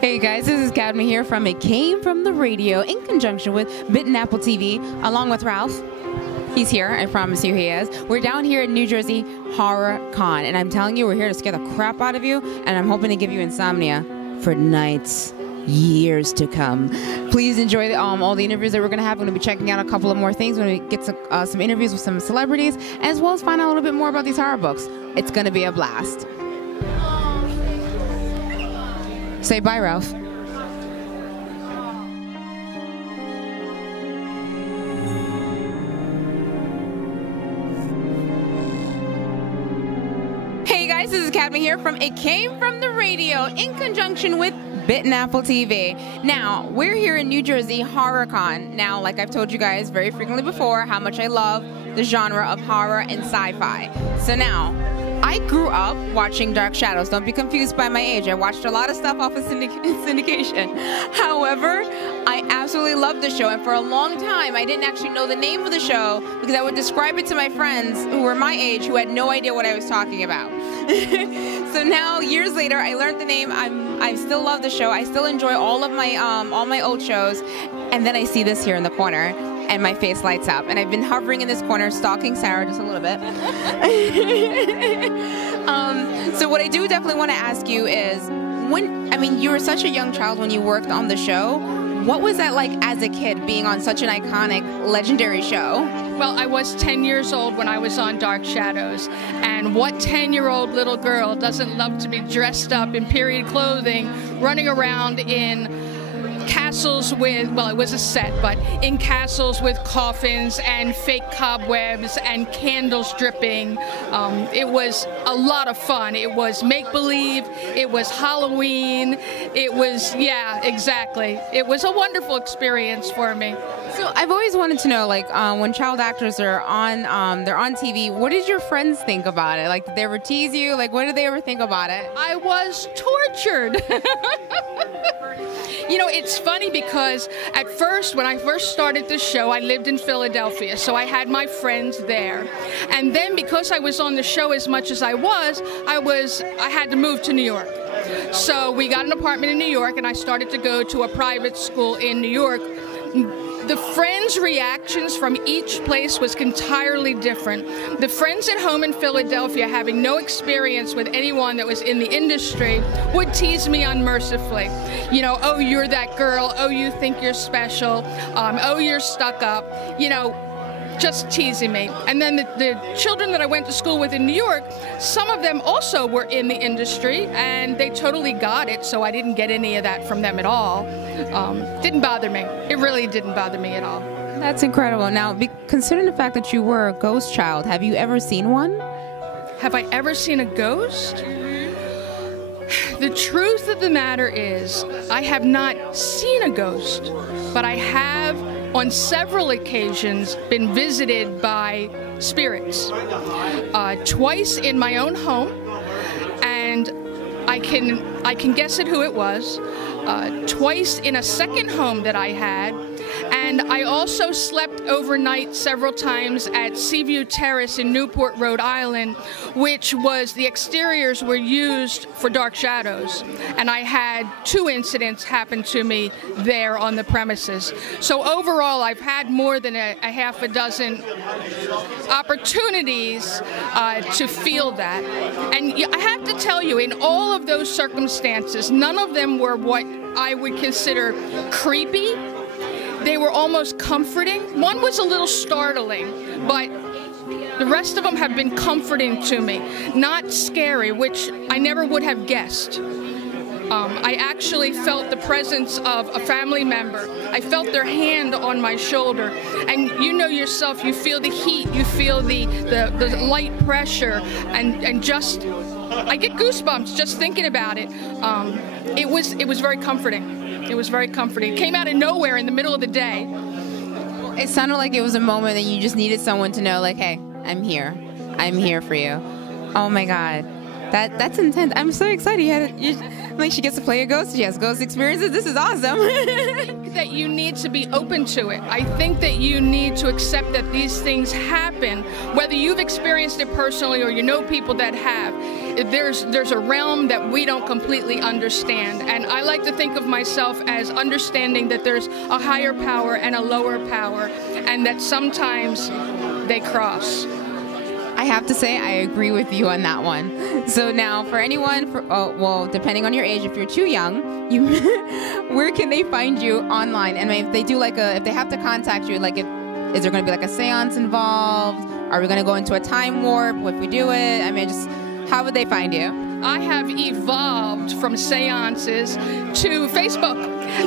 Hey guys, this is Cadma here from It Came From the Radio in conjunction with Bitten Apple TV, along with Ralph. He's here, I promise you he is. We're down here in New Jersey Horror Con, and I'm telling you, we're here to scare the crap out of you, and I'm hoping to give you insomnia for nights, years to come. Please enjoy all the interviews that we're going to have. We're going to be checking out a couple of more things. We're going to get some interviews with some celebrities, as well as find out a little bit more about these horror books. It's going to be a blast. Say bye, Ralph. Hey guys, this is Cadma here from It Came From the Radio in conjunction with Bitten Apple TV. Now, we're here in New Jersey Horror Con. Now, like I've told you guys very frequently before, how much I love the genre of horror and sci-fi. So now, I grew up watching Dark Shadows. Don't be confused by my age. I watched a lot of stuff off of syndication. However, I absolutely loved the show, and for a long time, I didn't actually know the name of the show because I would describe it to my friends who were my age who had no idea what I was talking about. So now, years later, I learned the name. I still love the show. I still enjoy all my old shows, and then I see this here in the corner, and my face lights up. And I've been hovering in this corner, stalking Sarah just a little bit. So what I do definitely want to ask you is, you were such a young child when you worked on the show. What was that like as a kid, being on such an iconic, legendary show? Well, I was 10 years old when I was on Dark Shadows, and what 10-year-old little girl doesn't love to be dressed up in period clothing, running around in castles with, well, it was a set, but in castles with coffins and fake cobwebs and candles dripping. It was a lot of fun. It was make-believe. It was Halloween. It was, yeah, exactly. It was a wonderful experience for me. So I've always wanted to know, like, when child actors are on, they're on TV, what did your friends think about it? Like, did they ever tease you? Like, what did they ever think about it? I was tortured. You know, it's funny because at first, when I first started the show, I lived in Philadelphia, so I had my friends there. And then because I was on the show as much as I had to move to New York. So we got an apartment in New York, and I started to go to a private school in New York. The friends' reactions from each place was entirely different. The friends at home in Philadelphia, having no experience with anyone that was in the industry, would tease me unmercifully. You know, oh, you're that girl. Oh, you think you're special. Oh, you're stuck up. You know, just teasing me. And then the children that I went to school with in New York, some of them also were in the industry, and they totally got it, so I didn't get any of that from them at all. Didn't bother me. It really didn't bother me at all. That's incredible. Now, considering the fact that you were a ghost child, have you ever seen one? Have I ever seen a ghost? The truth of the matter is, I have not seen a ghost, but I have on several occasions been visited by spirits. Twice in my own home, and I can guess at who it was. Twice in a second home that I had, and I also slept overnight several times at Seaview Terrace in Newport, Rhode Island, which was, the exteriors were used for Dark Shadows, and I had 2 incidents happen to me there on the premises. So overall, I've had more than a half a dozen opportunities to feel that. And I have to tell you, in all of those circumstances, none of them were what I would consider creepy. They were almost comforting. One was a little startling, but the rest of them have been comforting to me. Not scary, which I never would have guessed. I actually felt the presence of a family member. I felt their hand on my shoulder. And you know yourself, you feel the heat, you feel the light pressure, and just, I get goosebumps just thinking about it. It was very comforting. It was very comforting. It came out of nowhere in the middle of the day. It sounded like it was a moment that you just needed someone to know, like, hey, I'm here. I'm here for you. Oh my God. That's intense. I'm so excited. Like, she gets to play a ghost. She has ghost experiences. This is awesome. That you need to be open to it. I think that you need to accept that these things happen, whether you've experienced it personally or you know people that have. there's a realm that we don't completely understand. And I like to think of myself as understanding that there's a higher power and a lower power, and that sometimes they cross. I have to say, I agree with you on that one. So now, for anyone, well, depending on your age, if you're too young, where can they find you online? And if they do if they have to contact you, is there going to be a seance involved? Are we going to go into a time warp if we do it? I mean, how would they find you? I have evolved from seances to Facebook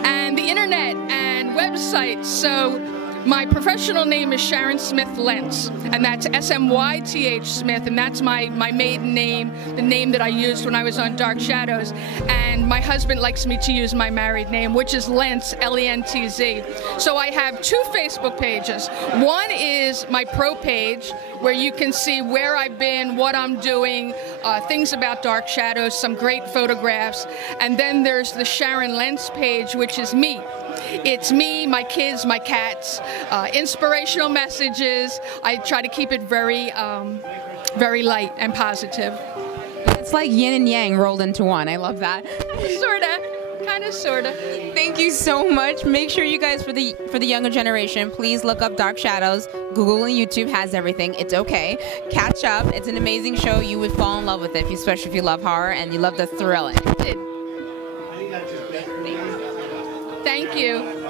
and the internet and websites. So my professional name is Sharon Smyth Lentz, and that's S-M-Y-T-H Smith, and that's my maiden name, the name that I used when I was on Dark Shadows. And my husband likes me to use my married name, which is Lentz, L-E-N-T-Z. So I have two Facebook pages. One is my pro page, where you can see where I've been, what I'm doing, things about Dark Shadows, some great photographs. And then there's the Sharon Lentz page, which is me. It's me, my kids, my cats, inspirational messages. I try to keep it very, very light and positive. It's like yin and yang rolled into one. I love that. Sorta, kind of, sorta. Thank you so much. Make sure you guys, for the younger generation, please look up Dark Shadows. Google and YouTube has everything. It's okay. Catch up. It's an amazing show. You would fall in love with it, especially if you love horror and you love the thrill. Thank you.